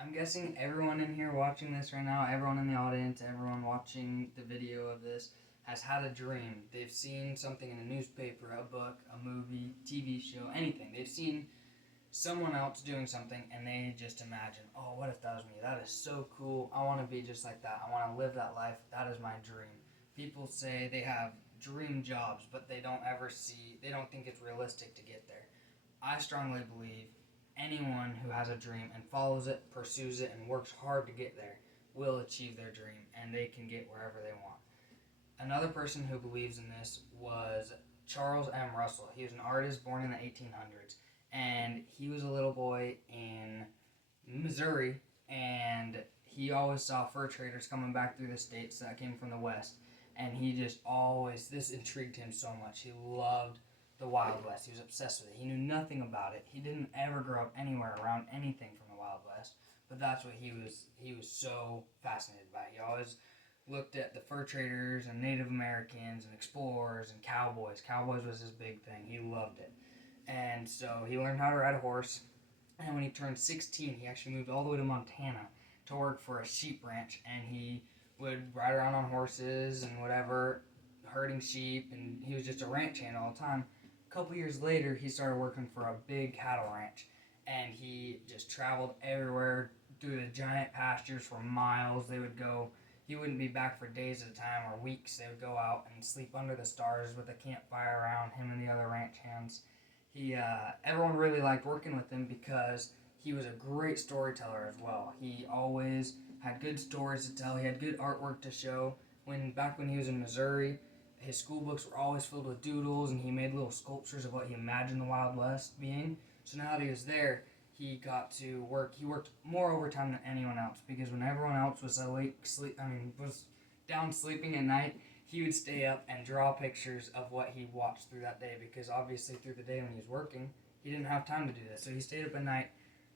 I'm guessing everyone in here watching this right now, everyone in the audience, everyone watching the video of this has had a dream. They've seen something in a newspaper, a book, a movie, TV show, anything. They've seen someone else doing something and they just imagine, oh, what if that was me? That is so cool. I want to be just like that. I want to live that life. That is my dream. People say they have dream jobs, but they don't think it's realistic to get there. I strongly believe anyone who has a dream and follows it, pursues it, and works hard to get there will achieve their dream and they can get wherever they want. Another person who believes in this was Charles M. Russell. He was an artist born in the 1800s, and he was a little boy in Missouri, and he always saw fur traders coming back through the states that came from the West, and he just always, this intrigued him so much. He loved the Wild West. He was obsessed with it. He knew nothing about it. He didn't ever grow up anywhere around anything from the Wild West, but that's what he was so fascinated by. He always looked at the fur traders and Native Americans and explorers and cowboys. Cowboys was his big thing. He loved it. And so he learned how to ride a horse. And when he turned 16, he actually moved all the way to Montana to work for a sheep ranch. And he would ride around on horses and whatever, herding sheep. And he was just a ranch hand all the time. A couple years later, he started working for a big cattle ranch. And he just traveled everywhere through the giant pastures for miles. They would go, he wouldn't be back for days at a time or weeks. They would go out and sleep under the stars with a campfire around him and the other ranch hands. Everyone really liked working with him because he was a great storyteller as well. He always had good stories to tell. He had good artwork to show. Back when he was in Missouri, his school books were always filled with doodles, and he made little sculptures of what he imagined the Wild West being. So now that he was there, he got to work. He worked more overtime than anyone else because when everyone else was was down sleeping at night, he would stay up and draw pictures of what he watched through that day because obviously through the day when he was working, he didn't have time to do this. So he stayed up at night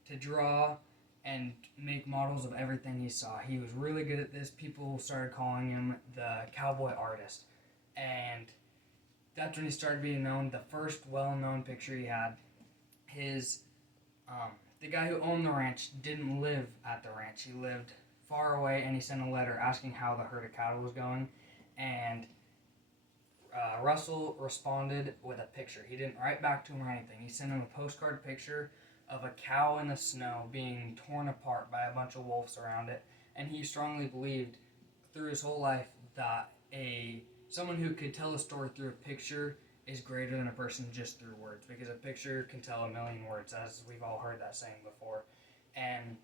to draw and make models of everything he saw. He was really good at this. People started calling him the cowboy artist. And that's when he started being known. The first well-known picture he had, his the guy who owned the ranch didn't live at the ranch. He lived far away, and he sent a letter asking how the herd of cattle was going. And Russell responded with a picture. He didn't write back to him or anything. He sent him a postcard picture of a cow in the snow being torn apart by a bunch of wolves around it. And he strongly believed through his whole life that someone who could tell a story through a picture is greater than a person just through words, because a picture can tell a million words, as we've all heard that saying before. And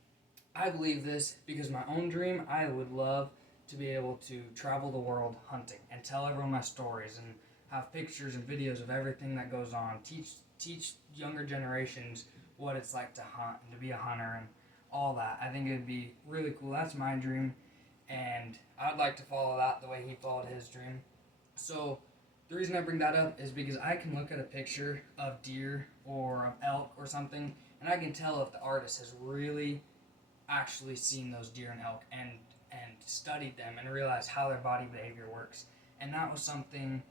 I believe this because my own dream, I would love to be able to travel the world hunting and tell everyone my stories and have pictures and videos of everything that goes on. Teach younger generations what it's like to hunt and to be a hunter and all that. I think it would be really cool. That's my dream, and I'd like to follow that the way he followed his dream. So the reason I bring that up is because I can look at a picture of deer or of elk or something, and I can tell if the artist has really actually seen those deer and elk and studied them and realized how their body behavior works. And that was something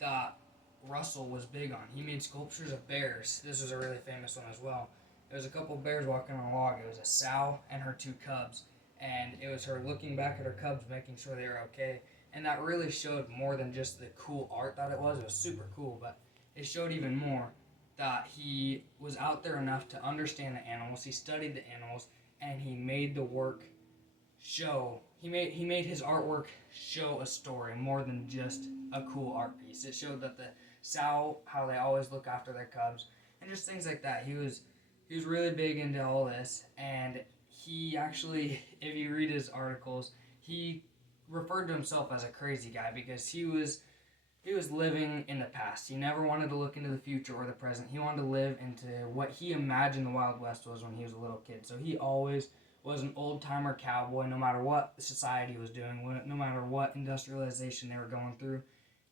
that Russell was big on. He made sculptures of bears. This was a really famous one as well. It was a couple of bears walking on a log. It was a sow and her two cubs. And it was her looking back at her cubs, making sure they were okay. And that really showed more than just the cool art that it was. It was super cool, but it showed even more that he was out there enough to understand the animals. He studied the animals, and he made the work show. He made his artwork show a story more than just a cool art piece. It showed that the sow, how they always look after their cubs, and just things like that. He was really big into all this, and he actually, if you read his articles, he referred to himself as a crazy guy because he was living in the past. He never wanted to look into the future or the present. He wanted to live into what he imagined the Wild West was when he was a little kid. So he always was an old-timer cowboy, no matter what society was doing, no matter what industrialization they were going through.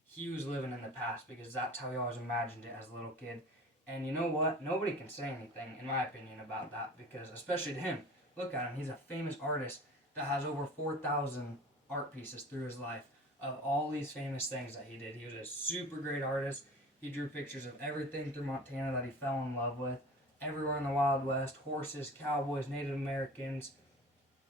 He was living in the past because that's how he always imagined it as a little kid. And you know what? Nobody can say anything, in my opinion, about that because, especially to him, look at him. He's a famous artist that has over 4,000 art pieces through his life of all these famous things that he did. He was a super great artist. He drew pictures of everything through Montana that he fell in love with. everywhere in the Wild West, horses, cowboys, Native Americans,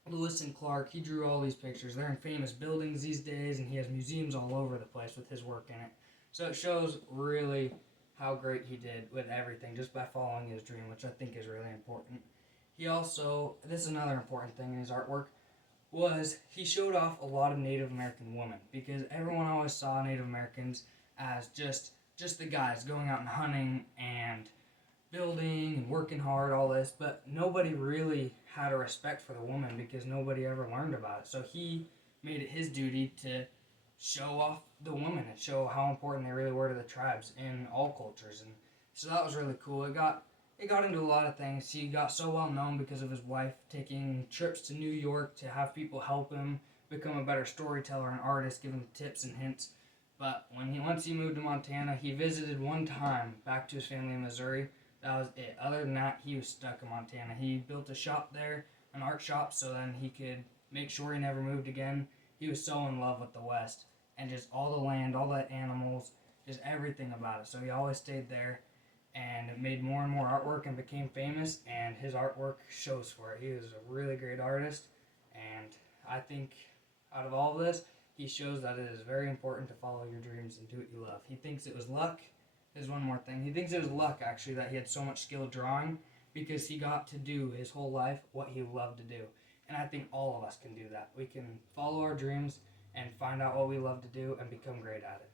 Lewis and Clark. He drew all these pictures. They're in famous buildings these days, and he has museums all over the place with his work in it. So it shows really how great he did with everything just by following his dream, which I think is really important. He also, this is another important thing in his artwork, was he showed off a lot of Native American women, because everyone always saw Native Americans as just the guys going out and hunting and building and working hard, all this, but nobody really had a respect for the woman because nobody ever learned about it. So he made it his duty to show off the women and show how important they really were to the tribes in all cultures. And so that was really cool. It got into a lot of things. He got so well known because of his wife taking trips to New York to have people help him become a better storyteller and artist, give him tips and hints. But once he moved to Montana, he visited one time back to his family in Missouri. That was it. Other than that, he was stuck in Montana. He built a shop there, an art shop, so then he could make sure he never moved again. He was so in love with the West and just all the land, all the animals, just everything about it. So he always stayed there and made more and more artwork and became famous, and his artwork shows for it. He was a really great artist, and I think out of all of this, he shows that it is very important to follow your dreams and do what you love. He thinks it was luck. There's one more thing. He thinks it was luck, actually, that he had so much skill drawing because he got to do his whole life what he loved to do. And I think all of us can do that. We can follow our dreams and find out what we love to do and become great at it.